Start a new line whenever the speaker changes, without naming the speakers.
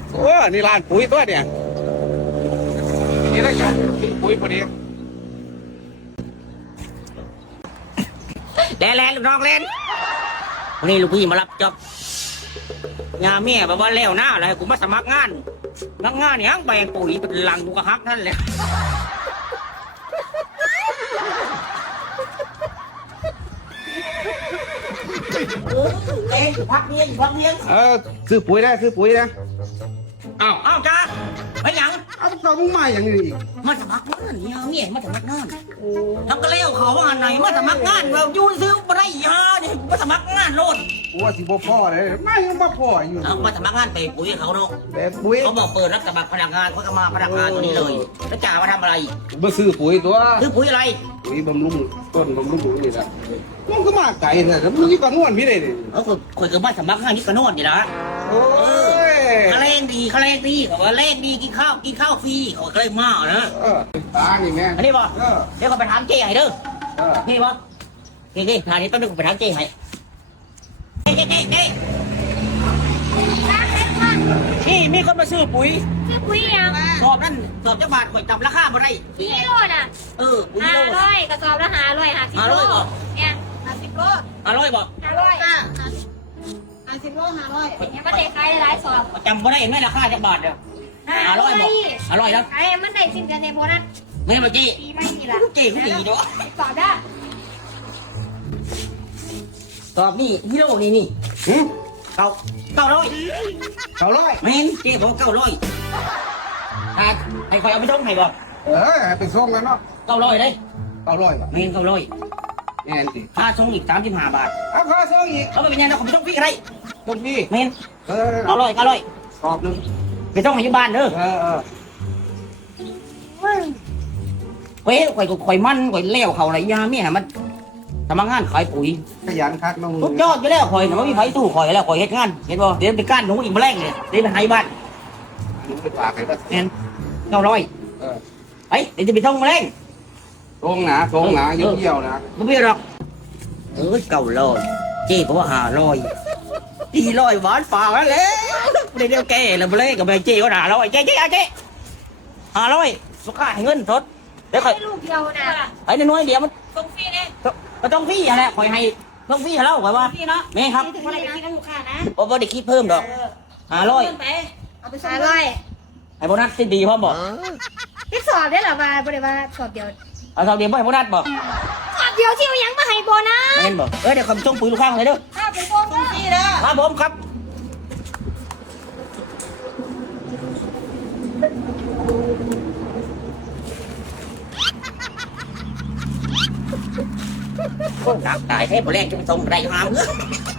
โอ้นี่ร้านปุ๋ยตัวเนี่ยนี่ได้ยังปุ๋ยพอดี
แล่ลูกน้องเล่นวันนี้ลูกพี่มารับจ็อบงานเมียบอกว่าเลี้ยวหน้าอะไรกูมาสมัครงานเนี่ยแบ่งปุ๋ยเป็นลังกูก็ฮักท่านเลยเอ้ยพักเลี้ยง
ซื้อปุ๋ยได้ซื้อปุ๋ยนะ
อ้าวจ้าไปยัง
เอาตัวมึงมาอย่างนี้อีก
มาสมัครงานเนี่ยมาสมัครงานทำก็เลี้ยวเขาว่าไหนมาสมัครงานเราอยู่ซื้อมาได้ยาเนี่ยมาสมัครงานโลด
กูว่าสิบ่พ่อเลยไม่ยังบ่พ่ออยู่
มาสมัครงานไปปุ๋ยเขาเนาะ
แต่ปุ๋ย
เขาบอกเปิดรับสมัครพนักงานเขาก็มาพนักงานตัวนี้เลยแล้วจ่ามาทำอะไร
มาซื้อปุ๋ยตัว
ซื้อปุ๋ยอะไร
ปุ๋ยบำรุงต้นบำรุงปุ๋ยนี่แหละมึงก็มาไกลนะมึงนี่ก็นวดพี่เลยดิ
คุยกับบ้านสมัครงานนี่ก็นวดนี่ละ
โอ้ย
เขาแรงดีเขาว่าแรงดีกินข้าวฟรีเขาก็เลยมานะ
ตานี่แม่
อันนี้บ่เดี๋ยวเขาไปถามเจ๊ให้เด้อนี่บ่นี่ทางนี้ต้องดูไปถามเจ๊ให้เจ๊นี่มีคนมาซื้อปุ๋ย
ยัง
สอบเจ้าบาทข่อยจำราคาบ่ได้
พี่โลน่ะ
ปุ๋ยโล
500กระสอบละ500 50 โลเนี่ย50 โล
500บ่
50 โล500ยังไม่ได้ขายหลายสอบ
จำบ่ได้ไม่ราคาจักบาทเด้อ500บ่500แล้ว
ขายมันได้สิ้นเดือนในโบนัส
ไม่มาจี้
ปีไม่มีละ
จี้เขาดีเนาะ
สอบได้
สอบนี่กิโลนี่900แม่นเจ๊บอก900ให้คอยเอาไปส่งให้บ่
ไปส่งแล้วเนาะ
900ได้
900
แม่น900
แม่นสิ
ค่าส่งอีก35 บาท
เอาค่าส่งอีก
เขาเป็นยังไงผมไปส่งฟรีอะไร
ส่งฟรี
แม่น900
สอบนึง
ไปส่งให้อยู่บ้านเด้อเว้ยข่อยมันข่อยเลี้ยวเขาอะไรยาเมียมันทำงานขายปุ๋ย
ขยันคักน้อง
ทุกยอดอยู่แล้วข่อยนะไม่มีไฟตู้ข่อยแล้วข่อยเฮ็ดงานเห็นบ่เดี๋ยวไปก้านหนูอีกแมลงเลยเดี๋ยวไปให้บ้าน
หนูไปฝากใครบ้าง
แม่น900เดี๋ยวจะไปส่งแมลง
ส่งหนาเยี่ยวนะ
ไม่เบี้ยหรอก900เจ๊บอกว่า500 400หวานฝากแล้วเดี๋ยวแกแล้วแมลงกับแม่เจ๊ก็500เจ๊500ลูกค้าให้เงินสดเดี๋ยวข่อย
ลูกเดียวนะ
ไอ้น้อยเดียวมัน
ส่งฟรีเนี่ย
ก็ต้องฟรีอะไรข่อยให้ต้องฟรีแล้วข่อยว่า
ฟรีเนาะ
แม่ครับ
ถึงอะไรคิดกับลูกค้านะ
บ่ได้คิดเพิ่มดอก500
เอาไป500
ให้โบนัสที่ดีพร้อมบ่
ที่สอบได้หรอมาบ่ได้ว่าสอบเดียว
เอาสอบเดียวบ่ให้โบนัสบ่
สอบเดียวที่ยังมาให้โบนัส
แม่นบ่เดี๋ยวคำส่งปุ๋ยลูกค้าเลยเด้อ
เป็นโบนัสฟรีเด้อ
ครับผมครับหนักตายให้บ่แรงจะไปส่งไรหาม